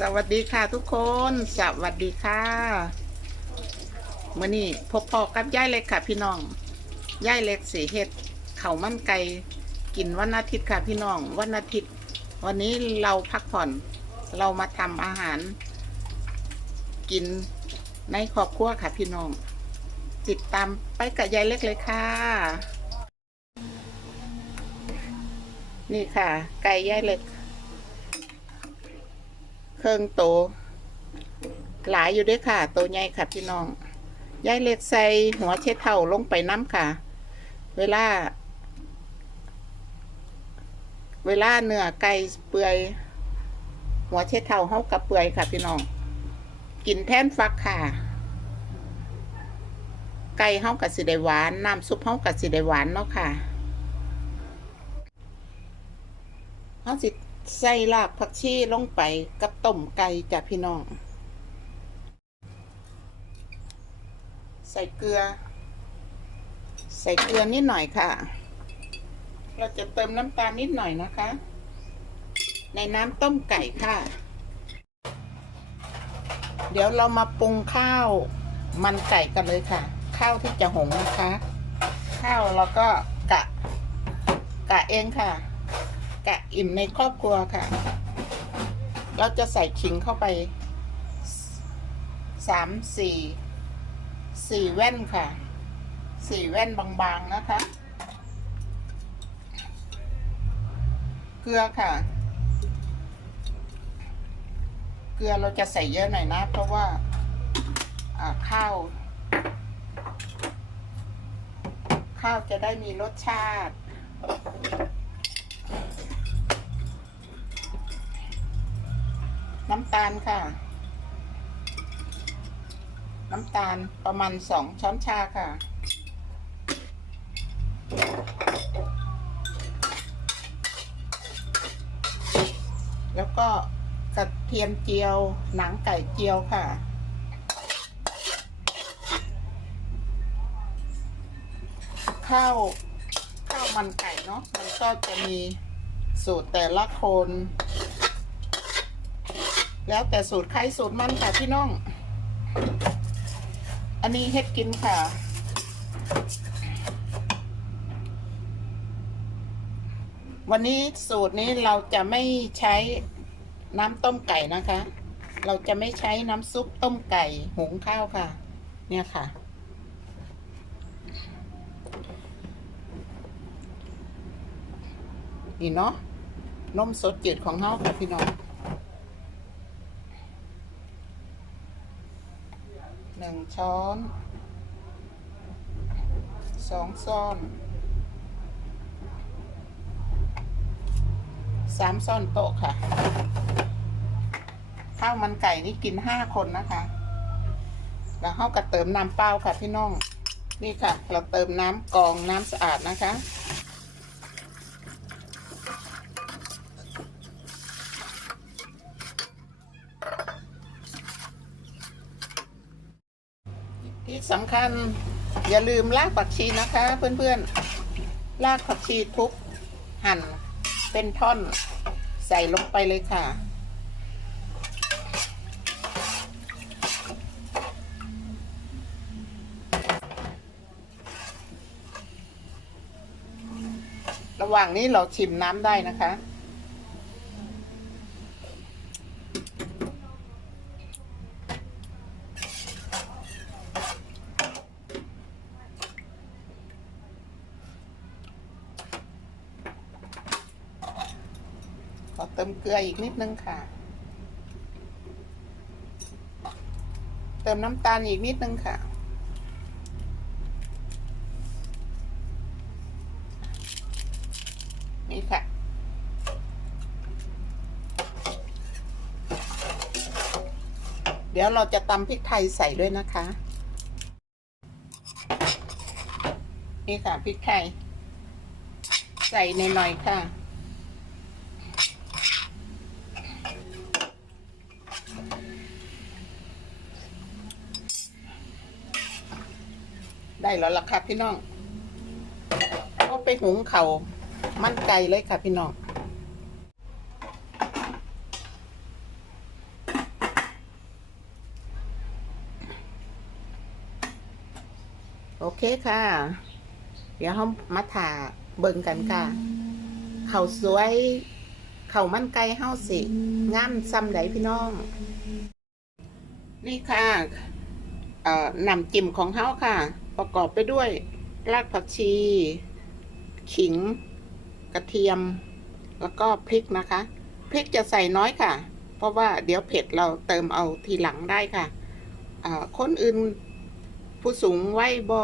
สวัสดีค่ะทุกคน สวัสดีค่ะมื่อนี้พบพอกับย่ายเล็กค่ะ พี่น้องย่ายเล็กสีเห็ดเขามั่นไก่กินวันอาทิตย์ค่ะพี่น้อง วันอาทิตย์ วันนี้เราพักผ่อน เรามาทำอาหาร กินในครอบครัวค่ะพี่น้อง ติดตามไปกับยายเล็กเลยค่ะ นี่ค่ะ ไก่ย่ายเล็ก เครื่องโต หลายอยู่ด้วยค่ะ โตใหญ่ค่ะพี่น้องยายเล็กใส่หัวเช็ดเท่าลงไปน้ำค่ะ เวลา เวลาเนื้อไก่เปื่อย หัวเช็ดเท่าเฮากับเปื่อยค่ะพี่น้อง กินแท่นฟักค่ะ ไก่เฮากับสิได้หวาน น้ำซุปเฮากับสิได้หวานเนาะค่ะเฮาสิ ใส่รากผักชีลงไปกับต้มไก่จ้ะพี่น้อง ใส่เกลือ ใส่เกลือนิดหน่อยค่ะ เราจะเติมน้ำตาลนิดหน่อยนะคะ ในน้ำต้มไก่ค่ะ เดี๋ยวเรามาปรุงข้าวมันไก่กันเลยค่ะ ข้าวที่จะหงนะคะ ข้าวเราก็กะ กะเองค่ะ กะอิ่มในครอบครัวค่ะ เราจะใส่ขิงเข้าไปสามสี่สี่แว่นค่ะ สี่แว่นบางๆนะคะ เกลือค่ะ เกลือเราจะใส่เยอะหน่อยนะ เพราะว่าข้าว ข้าวจะได้มีรสชาติำตาลค่ะ น้ำตาลประมาณสองช้อนชาค่ะ แล้วก็กระเทียมเจียว หนังไก่เจียวค่ะข้าวข้าวมันไก่เนาะมันก็จะมีสูตรแต่ละคน แล้วแต่สูตรใครสูตรมันค่ะพี่น้อง อันนี้เฮ็ดกินค่ะวันนี้สูตรนี้เราจะไม่ใช้น้ำต้มไก่นะคะ เราจะไม่ใช้น้ำซุปต้มไก่หุงข้าวค่ะ เนี่ยค่ะ นี่เนาะนมสดจืดของเฮาค่ะพี่น้อง หนึ่งช้อนสองช้อนสามช้อนโต๊ะค่ะ ข้าวมันไก่นี่กินห้าคนนะคะ แล้วเข้าก็เติมน้ำเปล่าค่ะพี่น้อง นี่ค่ะ เราเติมน้ำกองน้ำสะอาดนะคะ ที่สำคัญอย่าลืมรากผักชีนะคะ เพื่อนๆรากผักชีทุบหั่นเป็นท่อนใส่ลงไปเลยค่ะ ระหว่างนี้เราชิมน้ำได้นะคะ เติมเกลืออีกนิดนึงค่ะ เติมน้ำตาลอีกนิดนึงค่ะ นี่ค่ะ เดี๋ยวเราจะตำพริกไทยใส่ด้วยนะคะ นี่ค่ะพริกไทย ใส่ในหน่อยค่ะ ได้แล้วล่ะค่ะพี่น้องก็ไปหุงเขา่ามั่นใจเลยค่ะพี่น้องโอเคค่ะ เดี๋ยวเขามาถ่าเบิ่งกันค่ะ เข่าสวย เข่ามั่นไกลเฮ้าสิงามซ้ำไหนพี่น้อง นี่ค่ะ เอ่อนำจิ้มของเฮ้าค่ะ ประกอบไปด้วย รากผักชี ขิง กระเทียม แล้วก็พริกนะคะ พริกจะใส่น้อยค่ะ เพราะว่าเดี๋ยวเผ็ดเราเติมเอาทีหลังได้ค่ะคนอื่นผู้สูงไว้บ่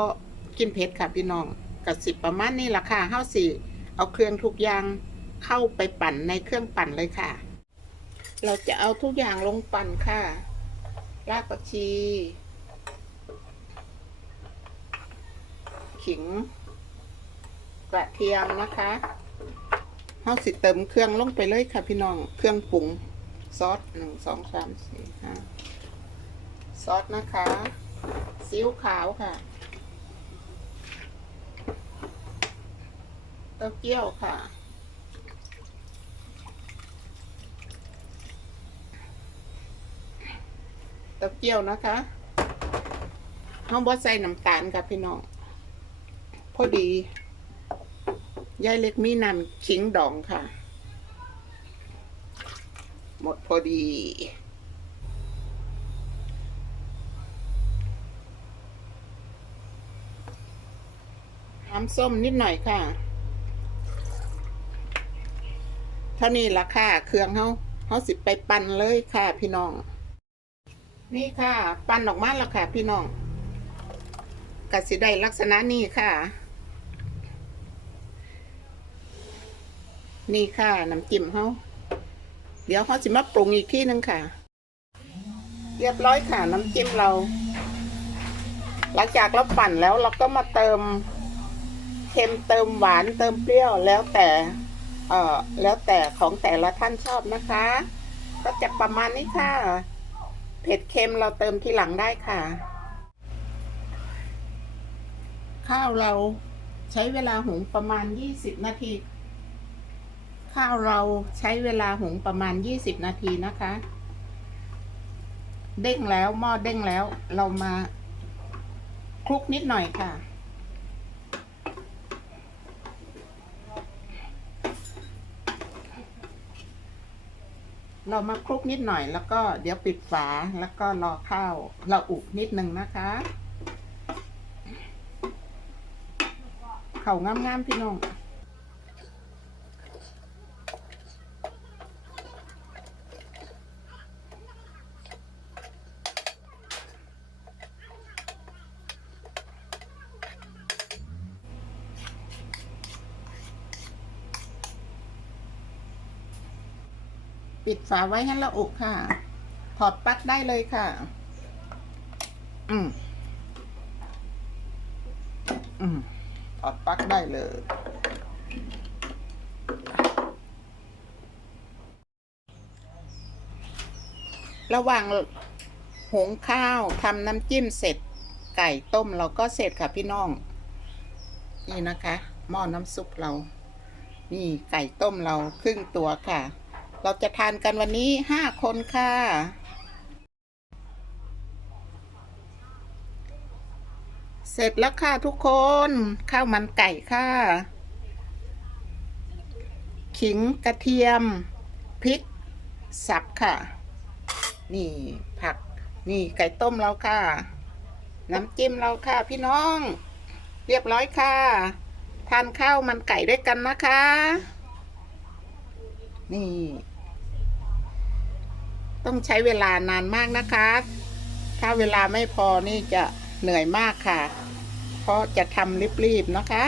กินเผ็ดค่ะพี่น้องกับสิบประมาณนี้ละค่ะเฮาสิเอาเครื่องทุกอย่างเข้าไปปั่นในเครื่องปั่นเลยค่ะ เราจะเอาทุกอย่างลงปั่นค่ะ รากผักชี ขิง กระเทียมนะคะเฮาสิเติมเครื่องลงไปเลยค่ะพี่น้อง เครื่องปรุงซอสหนึ่งสองสามสี่ห้าซอสนะคะซีอิ๊วขาวค่ะเต้าเจี้ยวค่ะเต้าเจี้ยวนะคะห้องบอใส่น้ำตาลค่ะพี่น้อง อดียายเล็กมีน้ำขิงดองค่ะ หมดพอดี น้ำส้มนิดหน่อยค่ะเท่านี้ละค่ะ เครื่องเขาเขาสิไปปั่นเลยค่ะ พี่น้อง นี่ค่ะ ปั่นออกมาแล้วค่ะ พี่น้องกสิได้ลักษณะนี้ค่ะ นี่ค่ะน้ำจิ้มเขาเดี๋ยวเขาสิมาปรุงอีกที่หนึ่งค่ะ เรียบร้อยค่ะน้ำจิ้มเรา หลังจากเราปั่นแล้วเราก็มาเติมเค็มเติมหวานเติมเปรี้ยวแล้วแต่ เอ่อ แล้วแต่ของแต่ละท่านชอบนะคะ ก็จะประมาณนี้ค่ะ เผ็ดเค็มเราเติมทีหลังได้ค่ะ ข้าวเราใช้เวลาหุงประมาณ 20 นาที ข้าวเราใช้เวลาหุงประมาณ 20 นาทีนะคะ เด้งแล้วหม้อเด้งแล้วเรามาคลุกนิดหน่อยค่ะ เรามาคลุกนิดหน่อยแล้วก็เดี๋ยวปิดฝาแล้วก็รอข้าวเราอุบนิดนึงนะคะ เข่างามๆพี่น้อง ปิดฝาไว้ให้ละอุค่ะ ถอดปลั๊กได้เลยค่ะ อืมอืมถอดปลั๊กได้เลยระหว่างหุงข้าวทำน้ำจิ้มเสร็จไก่ต้มเราก็เสร็จค่ะพี่น้อง นี่นะคะ หม้อน้ำซุปเรา นี่ไก่ต้มเราครึ่งตัวค่ะ เราจะทานกันวันนี้ห้าคนค่ะ เสร็จแล้วค่ะทุกคนข้าวมันไก่ค่ะ ขิงกระเทียม พริก สับค่ะ นี่ผัก นี่ไก่ต้มเราค่ะ น้ำจิ้มเราค่ะพี่น้อง เรียบร้อยค่ะ ทานข้าวมันไก่ด้วยกันนะคะนี่ ต้องใช้เวลานานมากนะคะ ถ้าเวลาไม่พอนี่จะเหนื่อยมากค่ะ เพราะจะทำรีบๆนะคะ